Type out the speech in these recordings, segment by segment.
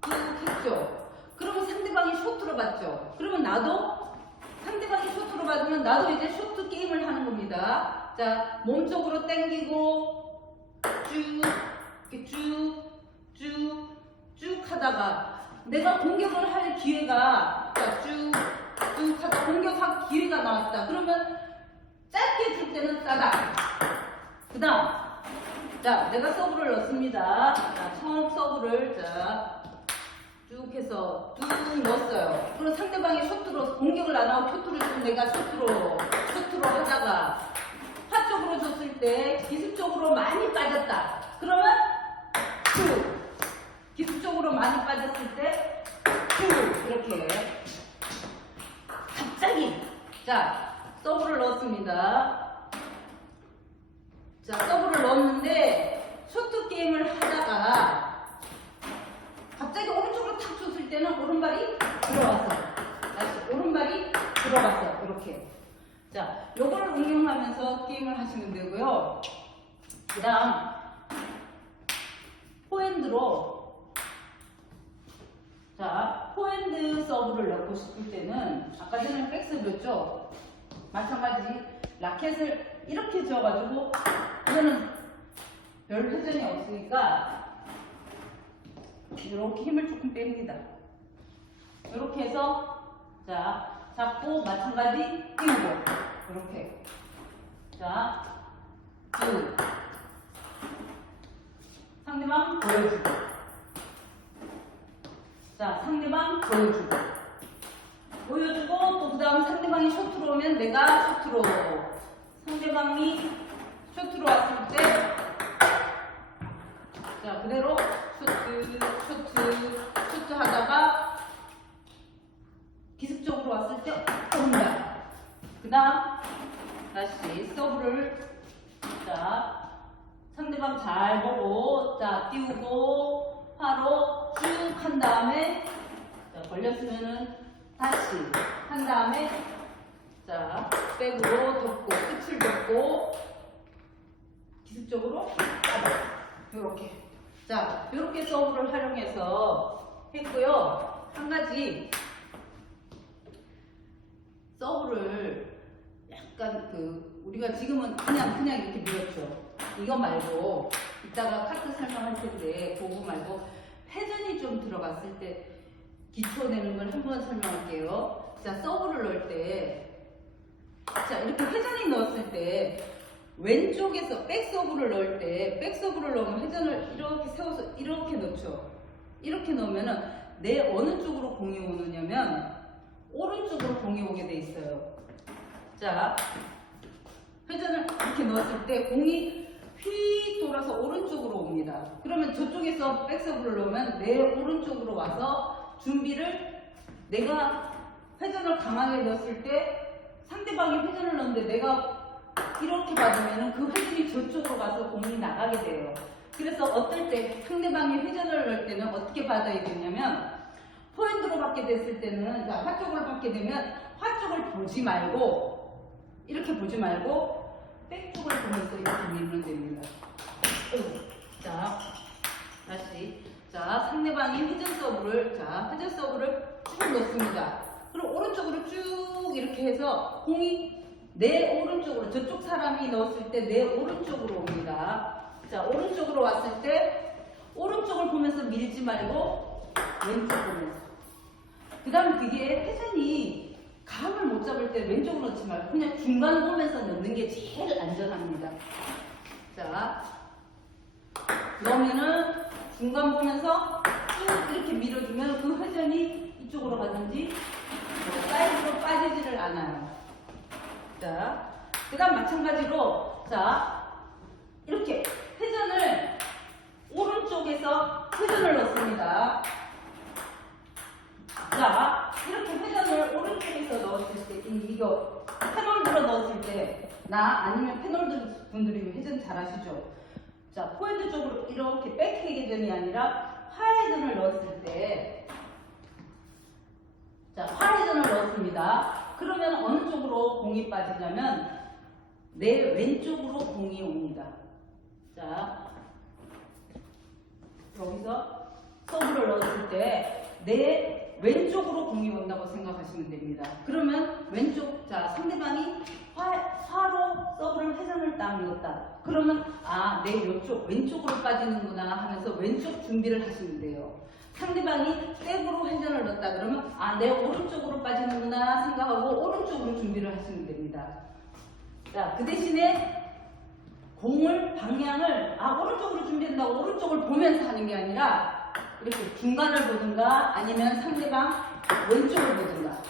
자, 쭉 했죠. 그러면 상대방이 쇼트로 받죠. 그러면 나도 상대방이 쇼트로 받으면 나도 이제 쇼트 게임을 하는 겁니다. 자, 몸쪽으로 당기고 쭉 이렇게 쭉 쭉, 쭉 하다가 내가 공격을 할 기회가 자, 쭉, 쭉 하다 공격할 기회가 나왔다. 그러면 짧게 줄 때는 싸다. 그 다음, 자, 내가 서브를 넣습니다. 자, 처음 서브를, 자, 쭉 해서 쭉 넣었어요. 그럼 상대방이 쇼트로 공격을 안 하고 쇼트를 좀 내가 쇼트로, 쇼트로 하다가 파 쪽으로 줬을 때 기습적으로 많이 빠졌다. 그러면 쭉. 기술적으로 많이 빠졌을 때, 쭉, 이렇게. 갑자기. 자, 서브를 넣었습니다. 자, 서브를 넣었는데, 쇼트 게임을 하다가, 갑자기 오른쪽으로 탁 줬을 때는 오른발이 들어왔어. 다시 오른발이 들어갔어. 이렇게. 자, 요거를 응용하면서 게임을 하시면 되고요. 그 다음, 포핸드로 자, 포핸드 서브를 넣고 싶을 때는 아까 전에 백서브였죠? 마찬가지 라켓을 이렇게 지어가지고 이거는 별 회전이 없으니까 이렇게 힘을 조금 뺍니다. 이렇게 해서 자 잡고 마찬가지 띄우고 이렇게. 자 쭉. 상대방 보여주고. 자 상대방 보여주고. 보여주고 또 그 다음 상대방이 쇼트로 오면 내가 쇼트로. 상대방이 쇼트로 왔을 때 자 그대로 쇼트 쇼트 하다가 기습적으로 왔을 때 온다 그 다음 다시 서브를 자 상대방 잘 보고 자 띄우고 파로 쭉 한 다음에 자 걸렸으면은 다시 한 다음에 자 백으로 덮고 끝을 덮고 기습적으로 이렇게 자 이렇게 서브를 활용해서 했고요 한 가지 서브를 약간 그 우리가 지금은 그냥 그냥 이렇게 밀었죠. 이거 말고 이따가 카트 설명할 텐데 그거 말고 회전이 좀 들어갔을 때 기초 걸 한번 설명할게요. 자 서브를 넣을 때 자 이렇게 회전이 넣었을 때 왼쪽에서 백서브를 넣을 때 백서브를 넣으면 회전을 이렇게 세워서 이렇게 넣죠. 이렇게 넣으면은 내 어느 쪽으로 공이 오느냐면 오른쪽으로 공이 오게 돼 있어요. 자, 회전을 이렇게 넣었을 때 공이 휙 돌아서 오른쪽으로 옵니다. 그러면 저쪽에서 백서브를 넣으면 내 오른쪽으로 와서 준비를 내가 회전을 강하게 넣었을 때 상대방이 회전을 넣는데 내가 이렇게 받으면 그 회전이 저쪽으로 가서 공이 나가게 돼요. 그래서 어떨 때 상대방이 회전을 넣을 때는 어떻게 받아야 되냐면 포핸드로 받게 됐을 때는 자, 화 쪽을 받게 되면 화 쪽을 보지 말고 이렇게 보지 말고 백 쪽을 보면서 이렇게 밀면 됩니다. 자, 다시 자 상대방이 회전 서브를 자 회전 서브를 쭉 넣습니다. 그럼 오른쪽으로 쭉 이렇게 해서 공이 내 오른쪽으로 저쪽 사람이 넣었을 때 내 오른쪽으로 옵니다. 자 오른쪽으로 왔을 때 오른쪽을 보면서 밀지 말고 왼쪽 보면서. 그 다음 그게 회전이 감을 못 잡을 때 왼쪽으로 넣지 말고 그냥 중간 보면서 넣는 게 제일 안전합니다. 자, 넣으면은 중간 보면서 쭉 이렇게 밀어주면 그 회전이 이쪽으로 가든지 사이드로 빠지지를 않아요. 자, 그 다음 마찬가지로 자, 이렇게 회전을 오른쪽에서 회전을 넣습니다. 자, 이렇게 회전을 오른쪽에서 넣었을 때, 이- 이거 패널 들어 넣었을 때, 나 아니면 패널 분들이 회전 잘 하시죠? 자, 포핸드 쪽으로 이렇게 백헤드전이 아니라 하헤전을 넣었을 때, 자, 하헤전을 넣었습니다. 그러면 어느 쪽으로 공이 빠지냐면, 내 왼쪽으로 공이 옵니다. 자, 여기서 서브를 넣었을 때 내 왼쪽으로 공이 온다고 생각하시면 됩니다. 그러면 왼쪽, 자, 상대방이 화, 화로 서브를 회전을 딱 넣었다. 그러면, 아, 내 이쪽, 왼쪽으로 빠지는구나 하면서 왼쪽 준비를 하시면 돼요. 상대방이 백으로 회전을 넣었다 그러면, 아, 내 오른쪽으로 빠지는구나 생각하고 오른쪽으로 준비를 하시면 됩니다. 자, 그 대신에 공을 방향을 아 오른쪽으로 준비한다고 오른쪽을 보면서 하는 게 아니라 이렇게 중간을 보든가 아니면 상대방 왼쪽을 보든가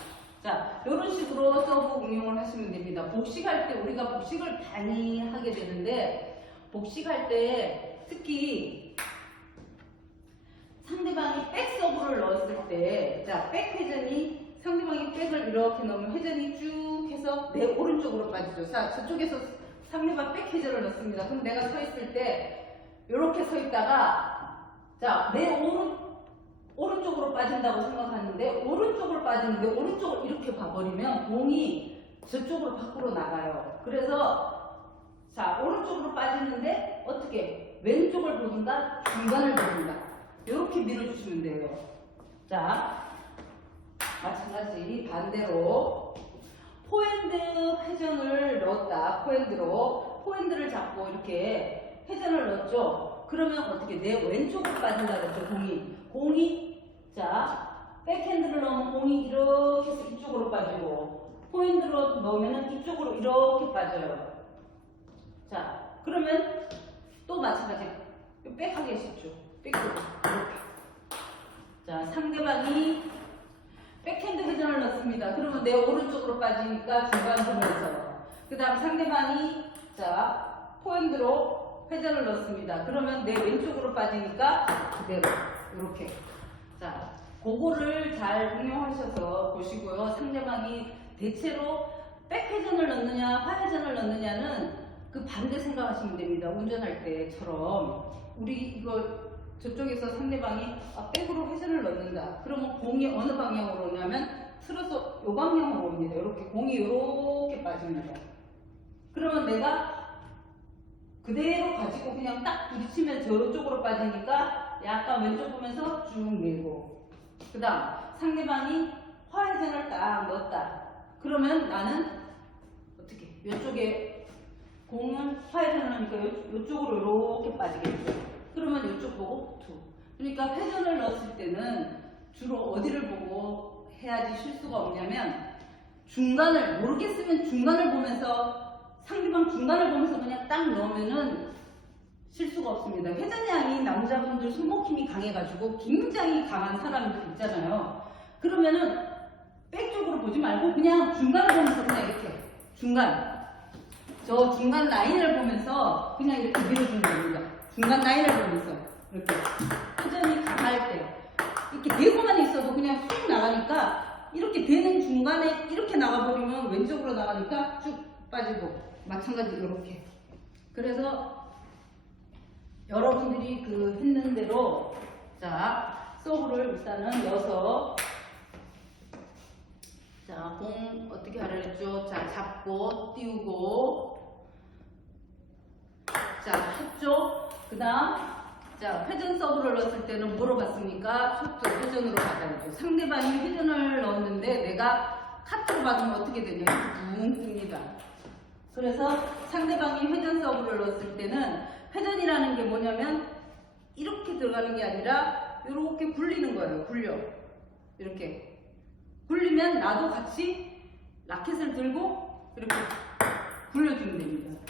자 이런 식으로 서브 응용을 하시면 됩니다 복식할 때 우리가 복식을 많이 하게 되는데 복식할 때 특히 넣었을 때 자 백 회전이 상대방이 백을 이렇게 넣으면 회전이 쭉 해서 내 오른쪽으로 빠지죠 자 저쪽에서 상대방 백 회전을 넣습니다 그럼 내가 서 있을 때 이렇게 서 있다가 자, 내 오른, 오른쪽으로 빠진다고 생각하는데, 오른쪽으로 빠지는데, 오른쪽을 이렇게 봐버리면 공이 저쪽으로 밖으로 나가요. 그래서, 자, 오른쪽으로 빠지는데, 어떻게? 왼쪽을 보든가, 중간을 보든가. 이렇게 밀어주시면 돼요. 자, 마찬가지 반대로, 포핸드 회전을 넣었다. 포핸드로. 포핸드를 잡고 이렇게 회전을 넣었죠. 그러면 어떻게 내 왼쪽으로 빠진다 그랬죠 공이 공이 자 백핸드를 넣으면 공이 이렇게 해서 이쪽으로 빠지고 포핸드로 넣으면 이쪽으로 이렇게 빠져요 자 그러면 또 마찬가지 백하기 쉽죠 백으로 이렇게 자 상대방이 백핸드 회전을 넣습니다 그러면 내 오른쪽으로 빠지니까 중간 보면서 그 다음 상대방이 자 포핸드로 회전을 넣습니다. 그러면 내 왼쪽으로 빠지니까 그대로 이렇게 자 그거를 잘 응용하셔서 보시고요. 상대방이 대체로 백회전을 넣느냐 화회전을 넣느냐는 그 반대 생각하시면 됩니다. 운전할 때처럼 우리 이거 저쪽에서 상대방이 아, 백으로 회전을 넣는다. 그러면 공이 어느 방향으로 오냐면 틀어서 요 방향으로 옵니다. 이렇게 공이 이렇게 빠집니다. 그러면 내가 그대로 가지고 그냥 딱 부딪히면 저쪽으로 빠지니까 약간 왼쪽 보면서 쭉 밀고 그 다음 상대방이 화회전을 딱 넣었다 그러면 나는 어떻게 이쪽에 공은 화회전을 하니까 이쪽으로 이렇게 빠지겠죠 그러면 이쪽 보고 투 그러니까 회전을 넣었을 때는 주로 어디를 보고 해야지 실수가 없냐면 중간을 모르겠으면 중간을 보면서 상대방 중간을 보면서 그냥 딱 넣으면은 실수가 없습니다. 회전량이 남자분들 손목 힘이 강해가지고 굉장히 강한 사람들 있잖아요. 그러면은 백 쪽으로 보지 말고 그냥 중간을 보면서 그냥 이렇게 중간 저 중간 라인을 보면서 그냥 이렇게 밀어주는 겁니다. 중간 라인을 보면서 이렇게 회전이 강할 때 이렇게 대고만 있어도 그냥 쑥 나가니까 이렇게 되는 중간에 이렇게 나가버리면 왼쪽으로 나가니까 쭉 빠지고 마찬가지로 이렇게. 그래서 여러분들이 그 했는 대로 자 서브를 일단은 여서 자 공 어떻게 하라 그랬죠? 자 잡고 띄우고 자 했죠? 그 다음 자 회전 서브를 넣었을 때는 뭐로 갔습니까? 쇼트 회전으로 받아야죠. 상대방이 회전을 넣었는데 내가 카트로 받으면 어떻게 되냐? 붕 뜹니다. 그래서 상대방이 회전 서브를 넣었을 때는 회전이라는 게 뭐냐면 이렇게 들어가는 게 아니라 이렇게 굴리는 거예요. 굴려. 이렇게. 굴리면 나도 같이 라켓을 들고 이렇게 굴려주면 됩니다.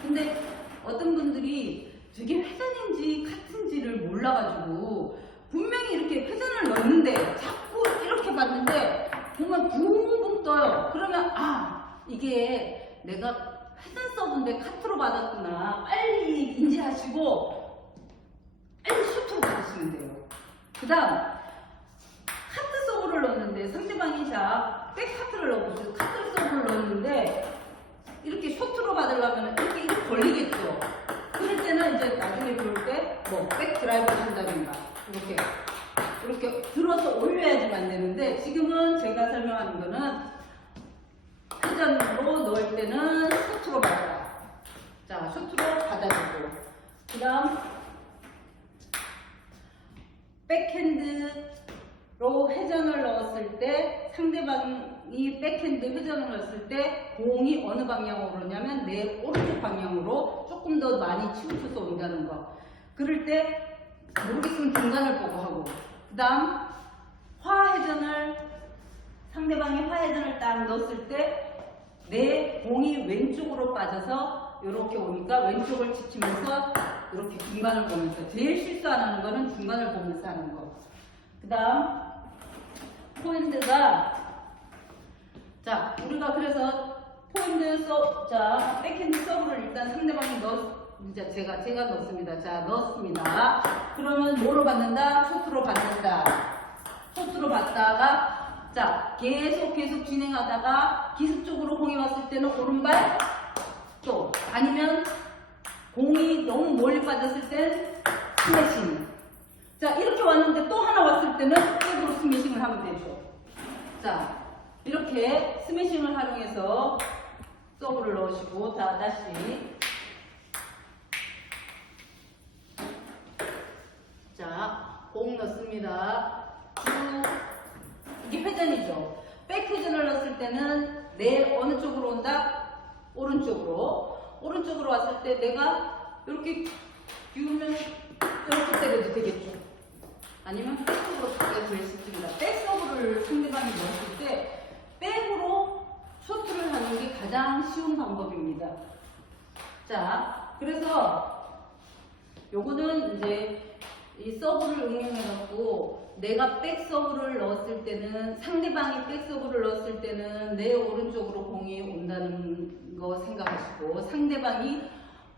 근데 어떤 분들이 되게 회전인지 카트인지를 몰라가지고 분명히 이렇게 회전을 넣는데 자꾸 이렇게 봤는데 보면 붕붕 떠요. 그러면 아 이게 내가 회전 서브인데 카트로 받았구나. 빨리 인지하시고 빨리 슈트로 받으시면 돼요. 그 다음 카트 서브를 넣었는데 상대방이 자, 백 카트를 넣어보세요. 카트 서브를 넣었는데 이렇게 쇼트로 받으려면 이렇게 이렇게 걸리겠죠. 그럴 때는 이제 나중에 볼때뭐 백 드라이브를 한다든가 이렇게 이렇게 들어서 올려야지만 되는데 지금은 제가 설명하는 거는 회전으로 넣을 때는 쇼트로 받아라. 자, 쇼트로 받아주고 다음 백핸드로 회전을 넣었을 때 상대방 이 백핸드 회전을 넣었을 때 공이 어느 방향으로 오냐면 내 오른쪽 방향으로 조금 더 많이 치우쳐서 온다는 거. 그럴 때 모르겠으면 중간을 보고 하고 그 다음 화회전을 상대방이 화회전을 딱 넣었을 때 내 공이 왼쪽으로 빠져서 이렇게 오니까 왼쪽을 지키면서 이렇게 중간을 보면서 제일 실수 안 하는 거는 중간을 보면서 하는 거. 그 다음 포인트가 그래서 포인트 서, 자 백핸드 서브를 일단 상대방이 넣 이제 제가 제가 넣습니다. 자 넣었습니다. 그러면 뭐로 받는다? 쇼트로 받는다. 쇼트로 받다가 자 계속 계속 진행하다가 기습적으로 공이 왔을 때는 오른발 또 아니면 공이 너무 멀리 빠졌을 땐 스매싱. 자 이렇게 왔는데 또 하나 왔을 때는 백으로 스매싱을 하면 되죠. 자 이렇게 스매싱을 활용해서 서브를 넣으시고 자 다시 자, 공 넣습니다. 쭉. 이게 회전이죠. 백 회전을 넣었을 때는 내 어느 쪽으로 온다? 오른쪽으로. 오른쪽으로 왔을 때 내가 이렇게 기우면 이렇게 때려도 되겠죠. 아니면 백으로 때려도 될수 있습니다. 백서브를 상대방이 넣었을 때 백으로 쇼트를 하는 게 가장 쉬운 방법입니다. 자, 그래서 요거는 이제 이 서브를 응용해갖고 내가 백 서브를 넣었을 때는 상대방이 백 서브를 넣었을 때는 내 오른쪽으로 공이 온다는 거 생각하시고 상대방이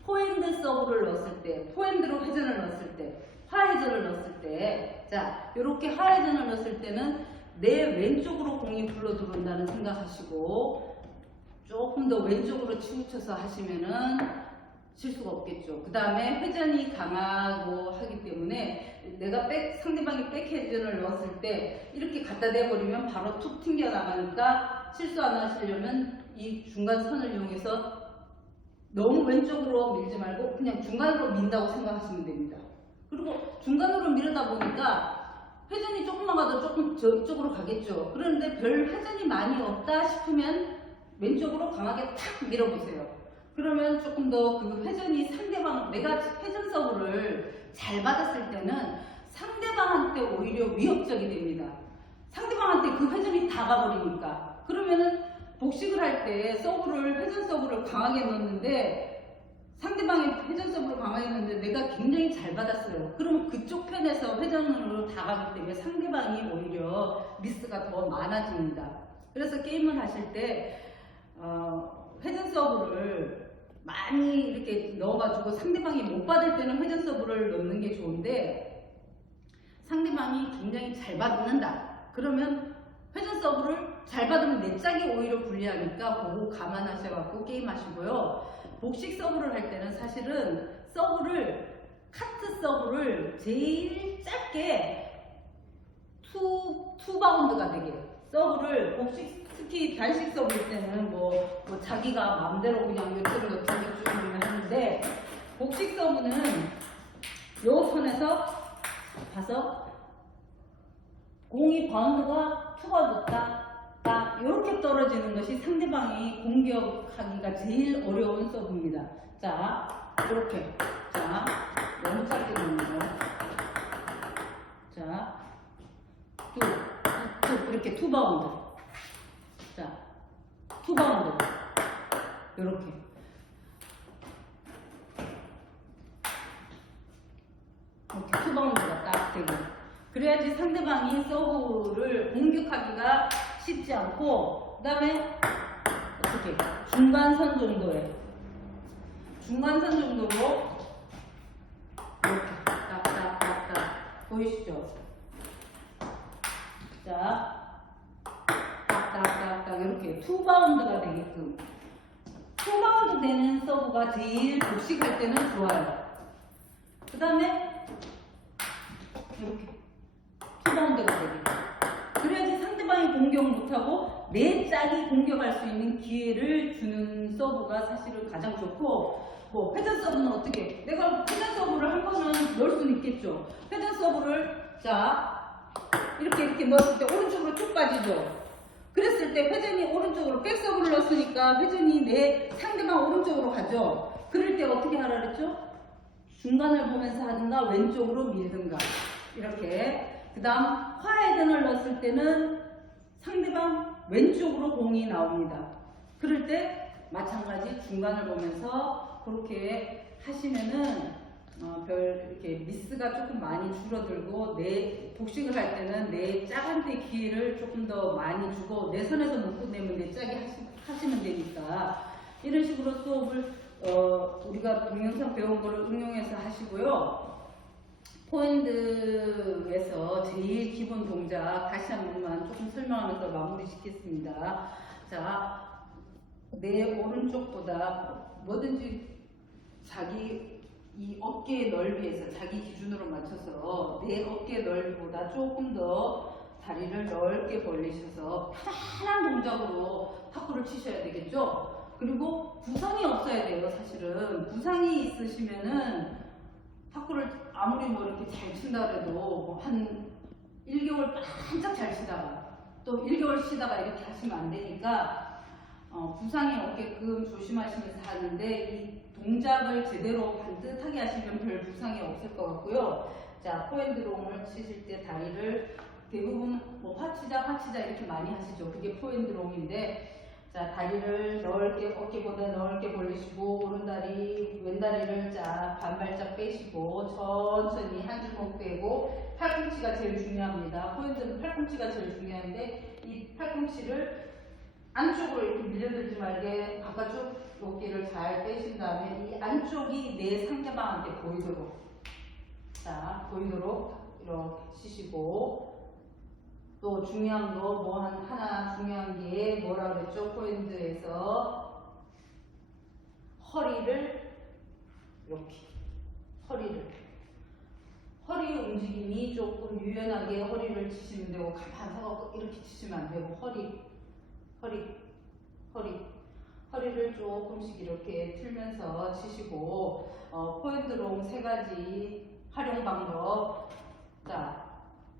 포핸드 서브를 넣었을 때 포핸드로 회전을 넣었을 때 하회전을 넣었을 때 자 이렇게 하회전을 넣었을 때는 내 왼쪽으로 공이 굴러 들어온다는 생각하시고 조금 더 왼쪽으로 치우쳐서 하시면은 실수가 없겠죠. 그 다음에 회전이 강하고 하기 때문에 내가 백, 상대방이 백 회전을 넣었을 때 이렇게 갖다 대버리면 바로 툭 튕겨 나가니까 실수 안 하시려면 이 중간 선을 이용해서 너무 왼쪽으로 밀지 말고 그냥 중간으로 민다고 생각하시면 됩니다. 그리고 중간으로 미르다 보니까 회전이 조금만 가도 조금 저쪽으로 가겠죠. 그런데 별 회전이 많이 없다 싶으면 왼쪽으로 강하게 탁 밀어보세요. 그러면 조금 더 그 회전이 상대방, 내가 회전 서브를 잘 받았을 때는 상대방한테 오히려 위협적이 됩니다. 상대방한테 그 회전이 다 가버리니까. 그러면은 복식을 할 때 서브를, 회전 서브를 강하게 넣었는데 상대방이 회전 서브를 강하게 넣는데 내가 굉장히 잘 받았어요. 그러면 그쪽 편에서 회전으로 다 가기 때문에 상대방이 오히려 미스가 더 많아집니다. 그래서 게임을 하실 때 어, 회전 서브를 많이 이렇게 넣어가지고 상대방이 못 받을 때는 회전 서브를 넣는 게 좋은데 상대방이 굉장히 잘 받는다. 그러면 회전 서브를 잘 받으면 내 짝이 오히려 불리하니까 그거 감안하셔갖고 게임하시고요. 복식 서브를 할 때는 사실은 서브를 카트 서브를 제일 짧게 투, 투 바운드가 되게 서브를 복식 특히 단식 서브일 때는 뭐, 뭐 자기가 마음대로 그냥 몇점을 몇점을 쭉 하는데 복식 서브는 요 선에서 봐서 공이 바운드가 투가 높다 딱 이렇게 떨어지는 것이 상대방이 공격하기가 제일 어려운 서브입니다. 자 이렇게 자 너무 짧게 거. 자 투, 투 이렇게 투 바운드. 자, 투바운드. 요렇게. 이렇게 투바운드가 딱 되고. 그래야지 상대방이 서브를 공격하기가 쉽지 않고, 그 다음에 어떻게, 중간선 정도에. 중간선 정도로, 이렇게, 딱, 딱, 딱, 딱. 보이시죠? 자, 딱딱딱딱 이렇게 투바운드가 되게끔 투바운드 되는 서브가 제일 복식할 때는 좋아요. 그 다음에 이렇게 투바운드가 되게끔 상대방이 공격 못하고 내 짝이 공격할 수 있는 기회를 주는 서브가 사실은 가장 좋고 뭐 회전 서브는 어떻게? 내가 회전 서브를 한 번은 넣을 수는 있겠죠. 회전 서브를 자 이렇게 이렇게 넣었을 때 오른쪽으로 쭉 빠지죠. 그랬을 때 회전이 오른쪽으로 백 서브를 넣었으니까 회전이 내 상대방 오른쪽으로 가죠. 그럴 때 어떻게 하라 그랬죠? 중간을 보면서 하든가 왼쪽으로 밀든가 이렇게 그 다음 화해전을 넣었을 때는 상대방 왼쪽으로 공이 나옵니다. 그럴 때 마찬가지 중간을 보면서 그렇게 하시면은 어, 별 이렇게 미스가 조금 많이 줄어들고 내 복식을 할 때는 내 짝한테 기회를 조금 더 많이 주고 내 선에서 못 끝내면 내 짝이 하시, 하시면 되니까 이런 식으로 수업을 어, 우리가 동영상 배운 거를 응용해서 하시고요. 포핸드에서 제일 기본 동작 다시 한 번만 조금 설명하면서 마무리 짓겠습니다. 자, 내 오른쪽보다 뭐든지 자기 이 어깨 넓이에서 자기 기준으로 맞춰서 내 어깨 넓이보다 조금 더 다리를 넓게 벌리셔서 편안한 동작으로 탁구를 치셔야 되겠죠? 그리고 부상이 없어야 돼요, 사실은. 부상이 있으시면은 탁구를 아무리 뭐 이렇게 잘 친다 그래도 뭐한 1개월 반짝 잘 치다가 또 1개월 쉬다가 이렇게 하시면 안 되니까 어, 부상이 없게끔 조심하시면서 하는데 이 동작을 제대로 반듯하게 하시면 별 부상이 없을 것 같고요. 자, 포핸드롱을 치실 때 다리를 대부분 뭐 화치자, 화치자 이렇게 많이 하시죠. 그게 포핸드롱인데 자, 다리를 넓게 어깨보다 넓게 벌리시고 오른다리, 왼다리를 자 반발짝 빼시고 천천히 한 주먹 빼고 팔꿈치가 제일 중요합니다. 포인트는 팔꿈치가 제일 중요한데 이 팔꿈치를 안쪽으로 이렇게 밀려들지 말게 바깥쪽 어깨를 잘 빼신 다음에 이 안쪽이 내 상대방한테 보이도록 자 보이도록 이렇게 치시고 또 중요한 거뭐한 하나 중요한 게 뭐라 그랬죠? 포인트에서 허리를 이렇게 허리를. 허리 움직임이 조금 유연하게 허리를 치시면 되고 가만 서갖고 이렇게 치시면 안 되고 허리 허리 허리. 허리를 조금씩 이렇게 틀면서 치시고 어, 포인트롱 세 가지 활용 방법. 자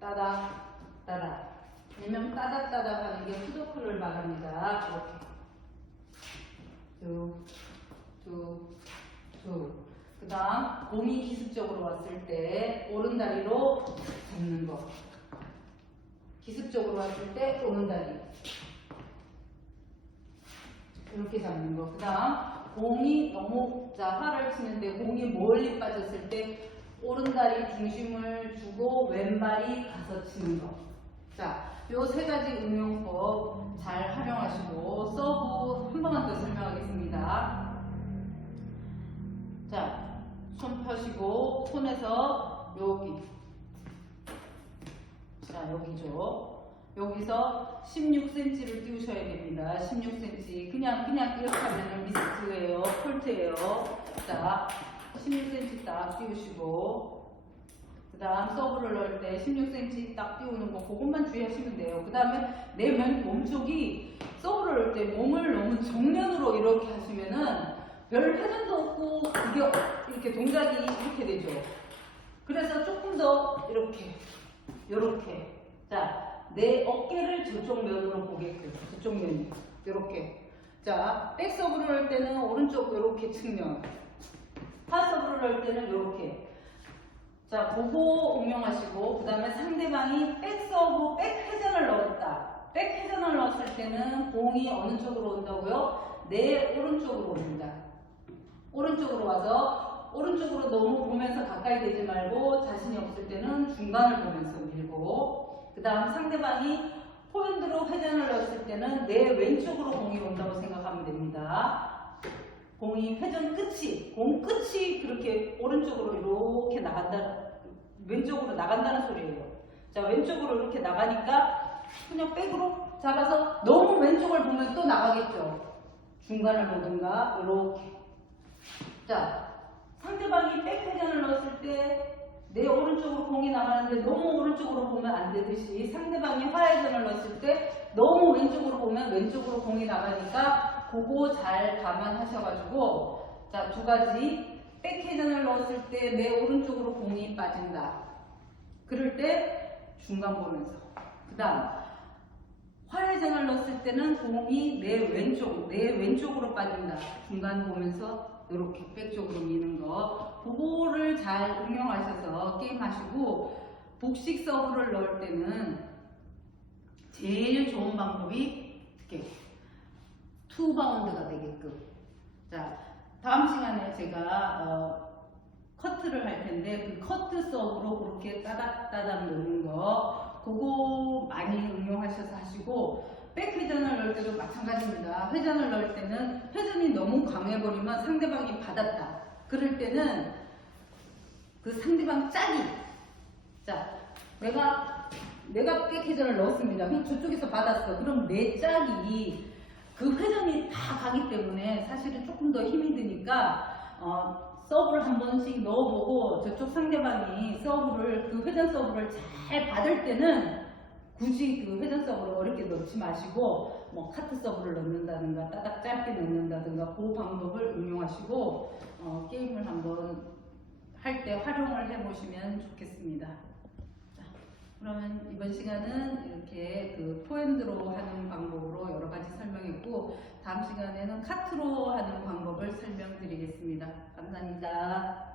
따닥 따닥 일명 따닥따닥 하는 게 푸도크를 말합니다. 이렇게. 툭툭툭 그 다음 공이 기습적으로 왔을 때 오른 다리로 잡는 거. 기습적으로 왔을 때 오른 다리. 이렇게 잡는 거. 그 다음, 공이 너무, 자, 활을 치는데 공이 멀리 빠졌을 때, 오른 다리 중심을 주고 왼발이 가서 치는 거. 자, 요 세 가지 응용법 잘 활용하시고, 서브 한 번만 더 설명하겠습니다. 자, 손 펴시고, 손에서 여기. 자, 여기죠. 여기서 16cm를 띄우셔야 됩니다. 16cm. 그냥, 그냥 이렇게 하면 미스트예요. 폴트예요. 자, 16cm 딱 띄우시고, 그 다음 서브를 넣을 때 16cm 딱 띄우는 거, 그것만 주의하시면 돼요. 그 다음에 내 면, 몸쪽이 서브를 넣을 때 몸을 너무 정면으로 이렇게 하시면은 별 회전도 없고, 이게 이렇게 동작이 이렇게 되죠. 그래서 조금 더 이렇게, 이렇게. 자, 내 어깨를 저쪽 면으로 보게끔 저쪽 면이 이렇게 자 백서브를 할 때는 오른쪽 이렇게 측면 파서브를 할 때는 이렇게 자 보고 응용하시고 그 다음에 상대방이 백서브 백회전을 넣었다 백회전을 넣었을 때는 공이 어느 쪽으로 온다고요? 내 오른쪽으로 옵니다 오른쪽으로 와서 오른쪽으로 너무 보면서 가까이 되지 말고 자신이 없을 때는 중간을 보면서 밀고 그 다음 상대방이 포인트로 회전을 넣었을 때는 내 왼쪽으로 공이 온다고 생각하면 됩니다. 공이 회전 끝이, 공 끝이 그렇게 오른쪽으로 이렇게 나간다, 왼쪽으로 나간다는 소리예요. 자, 왼쪽으로 이렇게 나가니까 그냥 백으로 잡아서 너무 왼쪽을 보면 또 나가겠죠. 중간을 보든가, 이렇게. 자, 상대방이 백 회전을 넣었을 때 내 오른쪽으로 공이 나가는데 너무 오른쪽으로 보면 안 되듯이 상대방이 화해전을 넣었을 때 너무 왼쪽으로 보면 왼쪽으로 공이 나가니까 그거 잘 감안하셔가지고 자, 두 가지. 백회전을 넣었을 때 내 오른쪽으로 공이 빠진다. 그럴 때 중간 보면서. 그 다음, 화회전을 넣었을 때는 공이 내 왼쪽, 내 왼쪽으로 빠진다. 중간 보면서 이렇게 백쪽으로 미는 거. 그거를 잘 응용하셔서 게임하시고, 복식 서브를 넣을 때는 제일 좋은 방법이 이렇게 투 바운드가 되게끔. 자, 다음 시간에 제가 어, 커트를 할 텐데 그 커트 서브로 그렇게 따닥따닥 넣는 거 그거 많이 응용하셔서 하시고 백 회전을 넣을 때도 마찬가지입니다. 회전을 넣을 때는 회전이 너무 강해버리면 상대방이 받았다. 그럴 때는 그 상대방 짝이 자 내가 내가 백 회전을 넣었습니다. 그럼 저쪽에서 받았어. 그럼 내 짝이 그 회전이 다 가기 때문에 사실은 조금 더 힘이 드니까 어, 서브를 한 번씩 넣어보고 저쪽 상대방이 서브를 그 회전 서브를 잘 받을 때는 굳이 그 회전 서브를 어렵게 넣지 마시고 뭐 카트 서브를 넣는다든가 따닥 짧게 넣는다든가 그 방법을 응용하시고 어, 게임을 한번 할 때 활용을 해보시면 좋겠습니다. 그러면 이번 시간은 이렇게 그 포핸드로 하는 방법으로 여러 가지 설명했고 다음 시간에는 카트로 하는 방법을 설명드리겠습니다. 감사합니다.